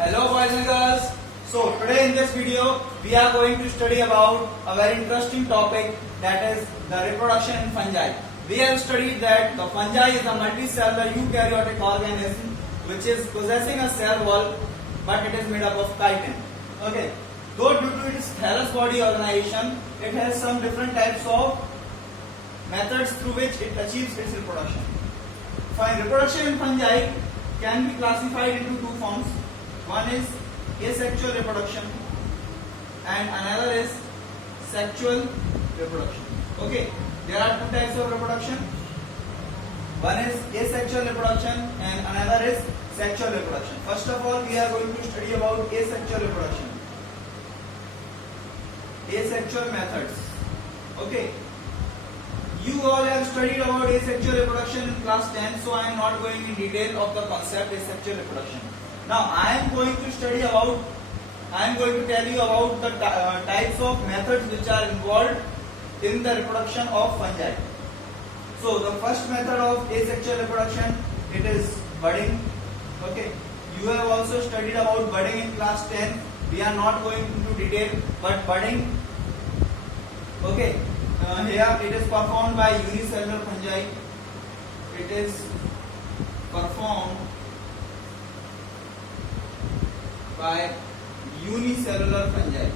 Hello boys and girls. So today in this video we are going to study about a very interesting topic, that is the reproduction in fungi. We have studied that the fungi is a multicellular eukaryotic organism which is possessing a cell wall, but it is made up of chitin. Okay. Though due to its thallus body organization, it has some different types of methods through which it achieves its reproduction. Fine. Reproduction in fungi can be classified into two forms. One is asexual reproduction and another is sexual reproduction. Okay, there are two types of reproduction. One is asexual reproduction and another is sexual reproduction. First of all, we are going to study about asexual reproduction. Asexual methods. Okay. You all have studied about asexual reproduction in class 10, so I am not going in detail of the concept asexual reproduction. Now I am going to tell you about the types of methods which are involved in the reproduction of fungi. So the first method of asexual reproduction, it is budding. Okay, you have also studied about budding in class 10. We are not going into detail, but budding. Okay, here it is performed by unicellular fungi. It is performed by unicellular fungi.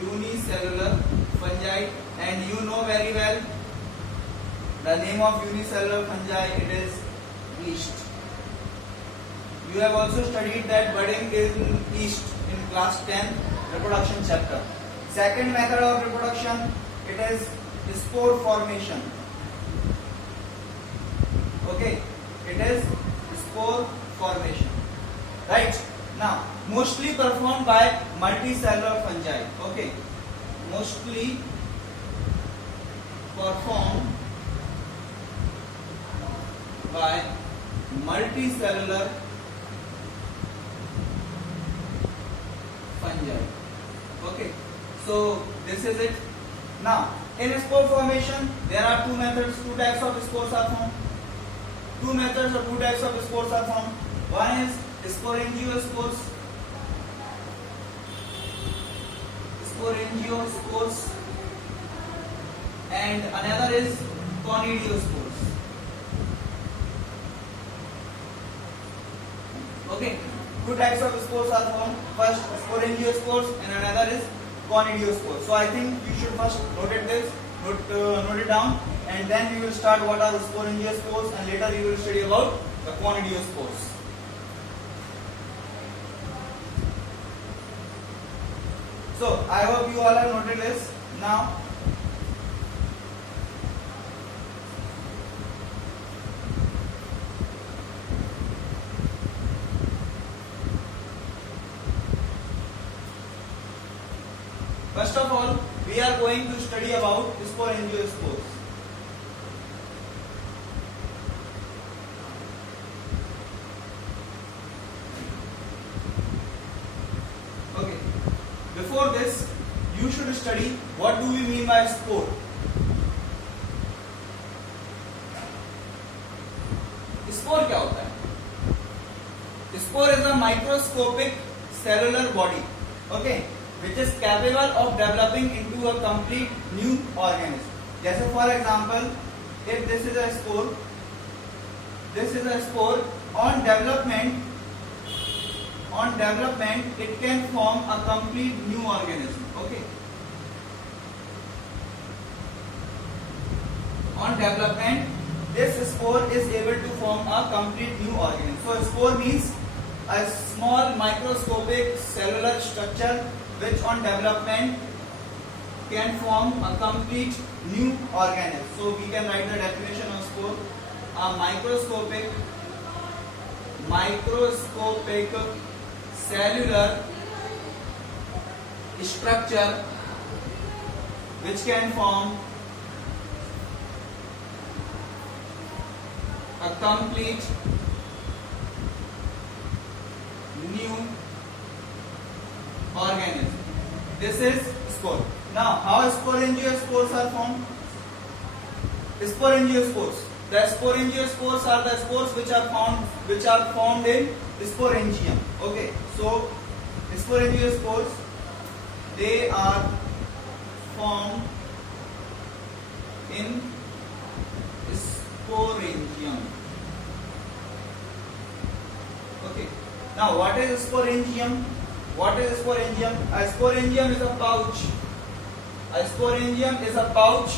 Unicellular fungi, and you know very well the name of unicellular fungi, it is yeast. You have also studied that budding is in yeast in class 10 reproduction chapter. Second method of reproduction, it is spore formation. Okay, it is spore formation. Right? Now, mostly performed by multicellular fungi. Okay, mostly performed by multicellular fungi. Okay, so this is it. Now, in spore formation, there are two methods, two types of spores are formed. Two methods or two types of spores are formed. One is sporangiospores. Sporangiospores, and another is conidiospores. Okay, two types of spores are formed. First sporangiospores and another is conidiospores. So I think you should first note it down, and then we will start what are the sporangiospores, and later you will study about the conidiospores. So I hope you all have noted this. Now first of all, we are going to study about sporangiospores. Okay. Before this, you should study what do we mean by spore. Spore क्या होता है? Spore is a microscopic cellular body, okay, which is capable of developing into a complete new organism. जैसे for example, if this is a spore, on development it can form a complete new organism. Okay, on development this spore is able to form a complete new organism. So spore means a small microscopic cellular structure which on development can form a complete new organism. So we can write the definition of spore: a microscopic cellular structure which can form a complete new organism. This is spore. Now, how sporangiospores are formed? Sporangiospores. The sporangiospores are the spores which are formed in sporangium. Okay, so sporangiospores, they are formed in sporangium. Okay, now what is sporangium? What is sporangium? A sporangium is a pouch. A sporangium is a pouch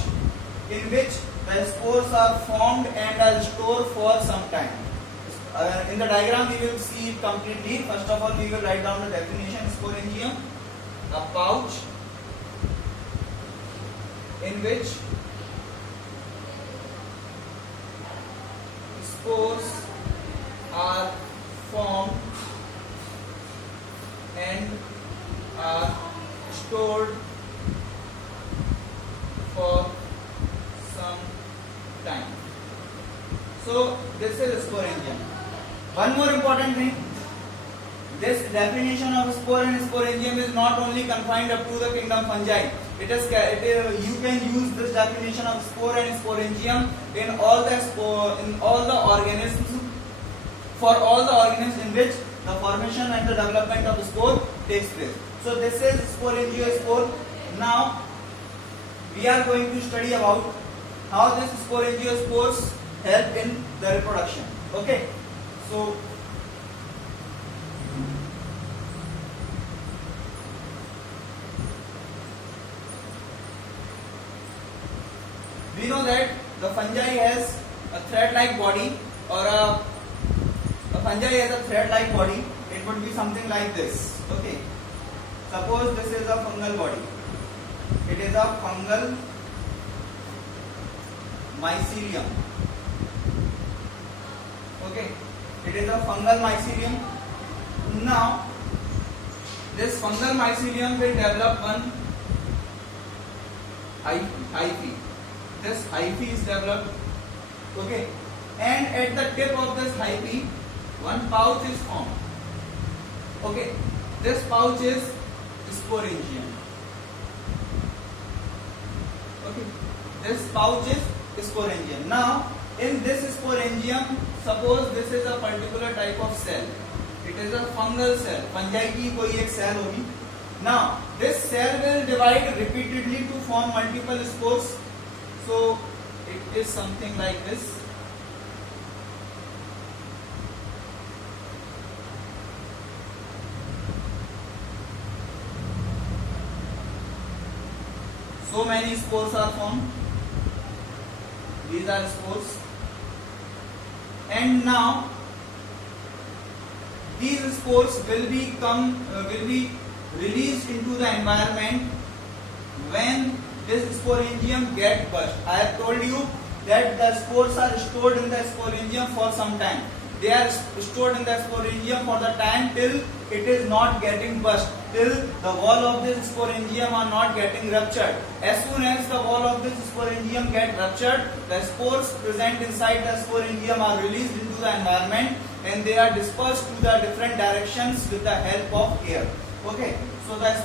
in which the spores are formed and are stored for some time. In the diagram we will see it completely. First of all, we will write down the definition. Sporangium, a pouch in which spores are formed and are stored for some time. So this is sporangium. One more important thing, this definition of spore and sporangium is not only confined up to the kingdom fungi. You can use this definition of spore and sporangium in all the organisms, for all the organisms in which the formation and the development of spore takes place. So this is sporangiospore. Now we are going to study about how these sporangiospores help in the reproduction. Okay, so we know that the fungi has a thread-like body, or a fungi has a thread-like body. It would be something like this. Okay, suppose this is a fungal body. It is a fungal mycelium. Okay, it is a fungal mycelium. Now this fungal mycelium will develop one hyphae. This hyphae is developed. Okay, and at the tip of this hyphae one pouch is formed. Okay, this pouch is sporangium. Okay, this pouch is sporangium. Now in this sporangium, suppose this is a particular type of cell. It is a fungal cell. Fungi की कोई एक cell होगी. Now this cell will divide repeatedly to form multiple spores. So it is something like this. So many spores are formed. These are spores. And now these spores will be released into the environment when this sporangium gets burst. I have told you that the spores are stored in the sporangium for some time. They are stored in the sporangium for the time till it is not getting burst, till the wall of this sporangium are not getting ruptured. As soon as the wall of this sporangium get ruptured, the spores present inside the sporangium are released into the environment and they are dispersed to the different directions with the help of air. Okay, so that's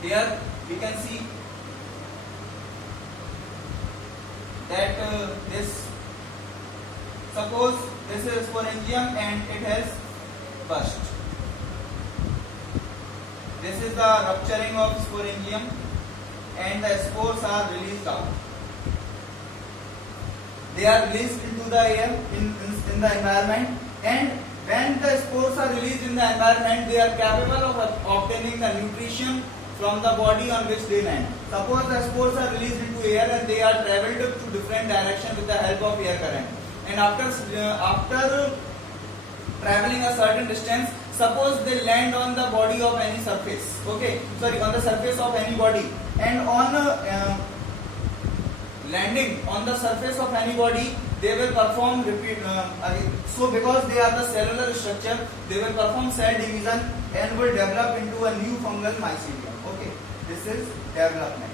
here we can see that suppose this is sporangium and it has burst. This is the rupturing of sporangium and the spores are released out. They are released into the air in the environment, and when the spores are released in the environment, they are capable of obtaining the nutrition from the body on which they land. Suppose the spores are released into air and they are travelled to different directions with the help of air current. And after traveling a certain distance, suppose they land on the body of any surface. Okay, sorry, on the surface of any body, and on landing on the surface of any body, they will perform so because they are the cellular structure, they will perform cell division and will develop into a new fungal mycelium. Okay, this is development.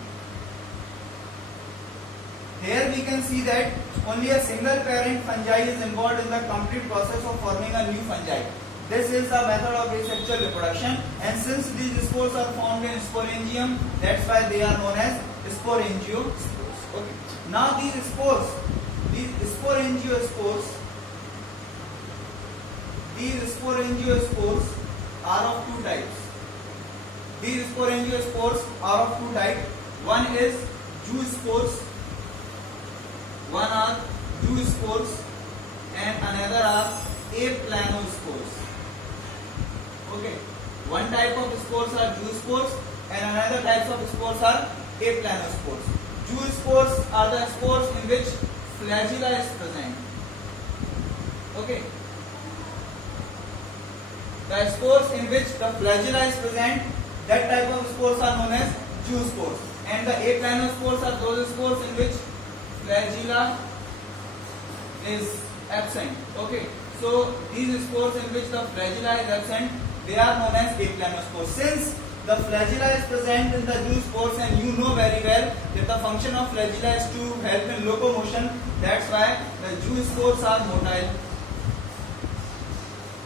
Here we can see that only a single parent fungi is involved in the complete process of forming a new fungi. This is the method of asexual reproduction, and since these spores are formed in sporangium, that's why they are known as sporangiospores. Okay. Now these spores, These sporangiosperms are of two types. These sporangiosperms are of two types. One is zoospores, and another are aplanospores. Okay, one type of spores are zoospores and another types of spores are aplanospores. Zoospores are the spores in which flagella is present. Okay, the spores in which the flagella is present, that type of spores are known as zoospores. And the aplanospores are those spores in which flagella is absent. Okay, so these spores in which the flagella is absent, they are known as aplanospores. Since the flagella is present in the zoospores, and you know very well that the function of flagella is to help in locomotion, that's why the zoospores are motile.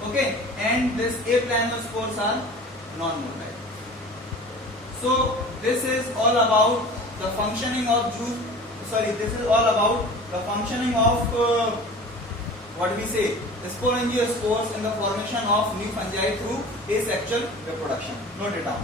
Okay, and this aplanospores are non-motile. So this is all about the functioning of the sporangiosperms in the formation of new fungi through asexual reproduction. Note it down.